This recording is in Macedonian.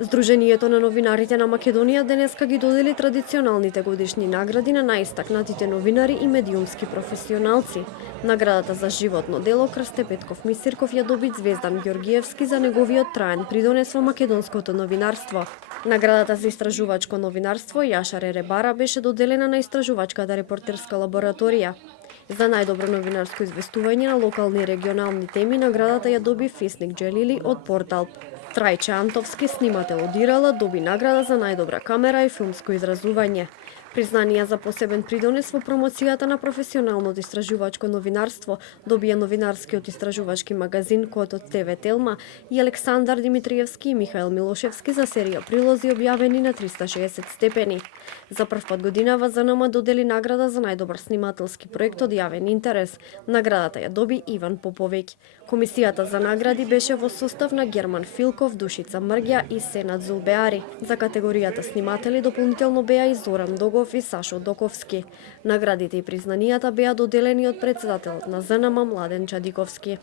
Сдруженијето на новинарите на Македонија денеска ги додели традиционалните годишни награди на најистакнатите новинари и медиумски професионалци. Наградата за животно дело Крсте Петков Мисирков ја доби Звездан Ѓоргиевски за неговиот траен придонес во македонското новинарство. Наградата за истражувачко новинарство Јаша Реребара беше доделена на истражувачката репортерска лабораторија. За најдобро новинарско известување на локални и регионални теми наградата ја доби Фисник Џелили од портал. Трајче Антовски, снимател од Ирала, доби награда за најдобра камера и филмско изразување. Признанија за посебен придонес во промоцијата на професионалното истражувачко новинарство добија новинарскиот истражувачки магазин Код од ТВ Телма и Александар Димитриевски и Михаил Милошевски за серија прилози објавени на 360 степени. За прв пат годинава ЗНМ додели награда за најдобар снимателски проект од јавен интерес. Наградата ја доби Иван Поповиќ. Комисијата за награди беше во состав на Герман Филков, Душица Мрѓа и Сенат Зулбеари. За категоријата сниматели дополнително беа и Зоран Догов и Сашо Доковски. Наградите и признанијата беа доделени од претседателот на ЗНМ Младен Чадиковски.